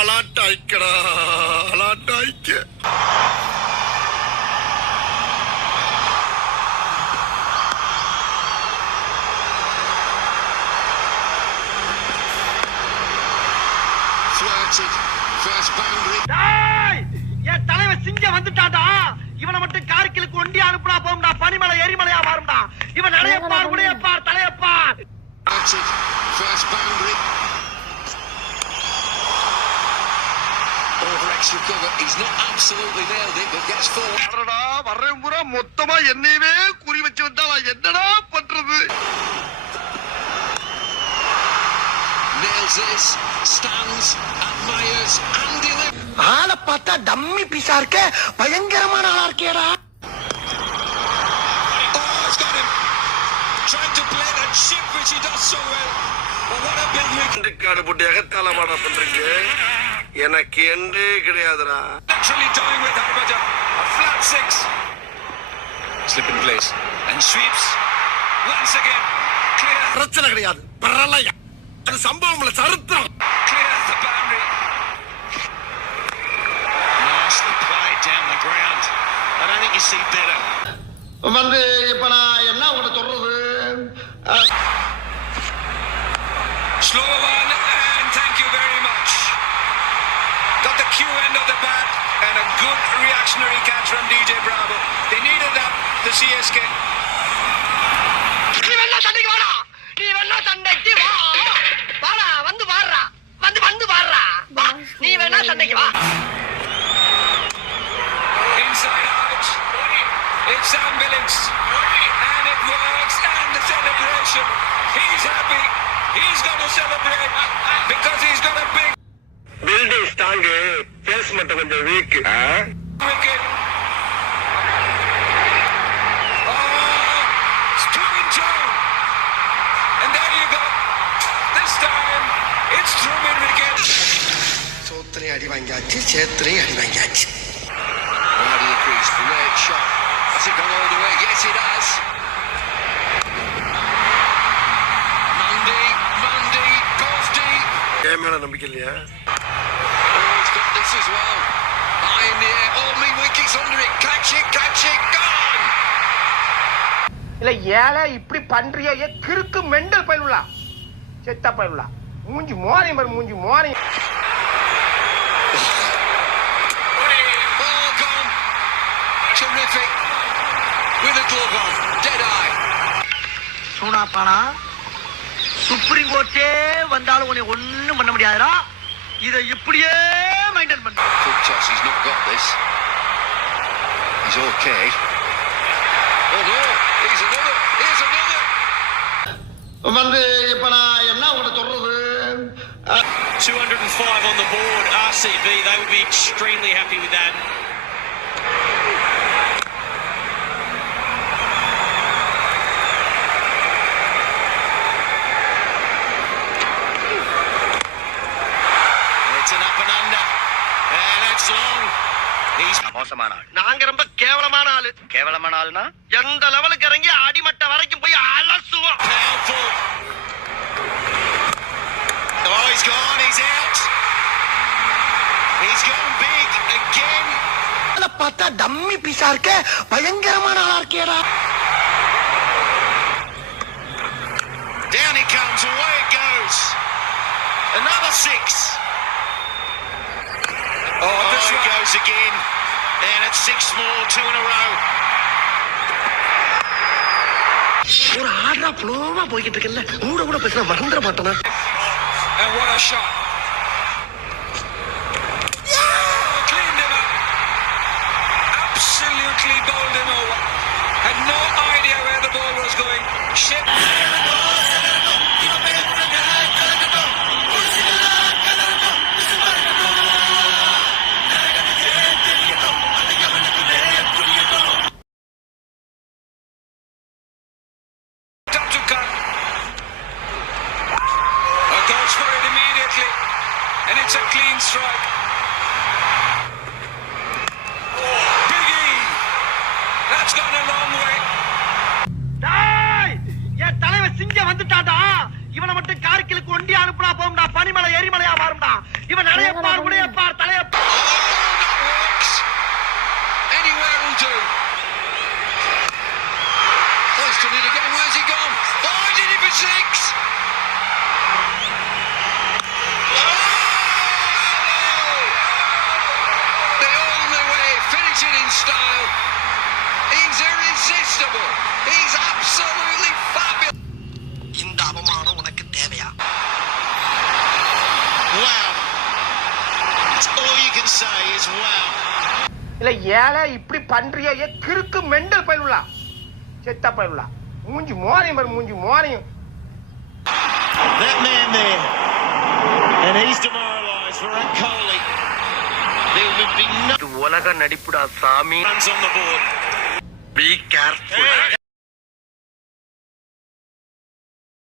அலாட்டாய்க்கடா அலாட்டாய்க்க. என் தலைவன் சிங்கம் வந்துட்டாடா. இவனை மட்டும் கார்கிலுக்கு ஒண்டி அனுப்புனா போகும்டா. பனிமலை எரிமலையா மாறும்டா. இவன் நடையப்பார் உடையப்பார் தலையப்பார். மொத்தமா என்னையவே குறி வச்சு வந்தா என்னடா பண்றது? ஆளை பார்த்தா டம்மி பீஸா இருக்க, பயங்கரமான ஆளா இருக்கேடா. போட்டு எகத்தாளமாடா பண்றீங்க. எனக்கு என்றே கிடையாதுடா. பிரச்சனை கிடையாது. சம்பவம் சரித்திரம். வந்து இப்ப நான் என்ன உங்களை சொல்றது? Slower one, and thank you very much. Got the Q end of the bat and a good reactionary catch from DJ Bravo. They needed that, the CSK. நீ வேணா சண்டைக்கு வாடா. நீ வேணா சண்டைக்கு வா. வாடா, வந்து வாடுறா. வந்து வாடுறா. வா, நீ வேணா சண்டைக்கு வா. Inside out. It's Sam Billings. And it works. And the celebration. He's happy. He's going to celebrate because he's got a big building strong. Face மட்டும் கொஞ்சம் weak. wicket. Oh, it's 2-2. And there you go. This time, it's through mid-wicket. சோத்திரையும் அடி வாங்கியாச்சு, சேத்திரையும் அடி வாங்கியாச்சு. Wide of the crease, great shot. Has it gone all the way? Yes, it has. Mandy goes deep. Game மேல நம்பிக்கை இல்லையா? Oh, he's got this as well. High in the air. All me wickets under it. Catch it, gone. இல்ல ஏழை இப்படி பண்றியா? கிறுக்கு மெண்டல் பயிலுலா, செத்த பயிலுலா. மூஞ்சி மோரையும் பாரு, மூஞ்சி மோரையும். Ball gone. Terrific. With a glove on. Dead eye. சூனாப்பானா, சுப்ரீம் கோர்ட்டே வந்தாலும் உன்னை ஒண்ணும் பண்ண முடியாதுடா. இதை இப்படியே மெயின்டைன் பண்ணு. Good toss. He's not got this. He's okay. Oh no. Here's another. வந்து இப்ப நான் என்ன உங்களை சொல்றது? 205 on the board. RCB, they would be extremely happy with that. It's an up and under. And it's long. He's மோசமான ஆள். நாங்க ரொம்ப கேவலமான ஆளு. கேவலமான ஆளுனா எந்த லெவலுக்கு இறங்கி அடிமட்ட வரைக்கும் போய் அலசுவோம். powerful. Oh, he's gone. He's out. He's gone big again. ஆளை பார்த்தா டம்மி பீஸா இருக்க, பயங்கரமான ஆளா இருக்கேடா. Down he comes. Away it goes. Another 6. Oh, this one goes again. And it's 6 more, 2 in a row. ஒரு ஆடா ஃப்ளோவா போய்கிட்டு இருக்கல, கூட பேசினா மறந்துட மாட்டேனா? And what a shot. Cleaned him up. Absolutely bowled him over. Had no idea where the ball was going. Shit. Goes for it immediately, and it's a clean strike. Biggie, that's gone a long way. டேய், என் தலைவன் சிங்கம் வந்துட்டாடா. இவனை மட்டும் கார்கிலுக்கு ஒண்டி அனுப்புனா போகும்டா. பனிமலை எரிமலையா மாறும்டா. இவன் நடையப்பார் உடையப்பார் தலையப்பார். That works. Anywhere will do. Oh, he's done it again. Where's he gone? Oh, he did it for 6. The only way, finishing in style. He's irresistible. He's absolutely fabulous. இந்த அவமானம் உனக்கு தேவையா? Wow. That's all you can say is wow. இல்ல ஏழை இப்படி பண்றியே கிறுக்கு மெண்டல் பயிலுலா செத்த பயிலுலா மூஞ்சி மோரையும் பாரு மூஞ்சி மோரையும். That man there. And he's demoralised for Kohli. There will be no உலக நடிப்புடா சாமி. runs on the board. Be careful.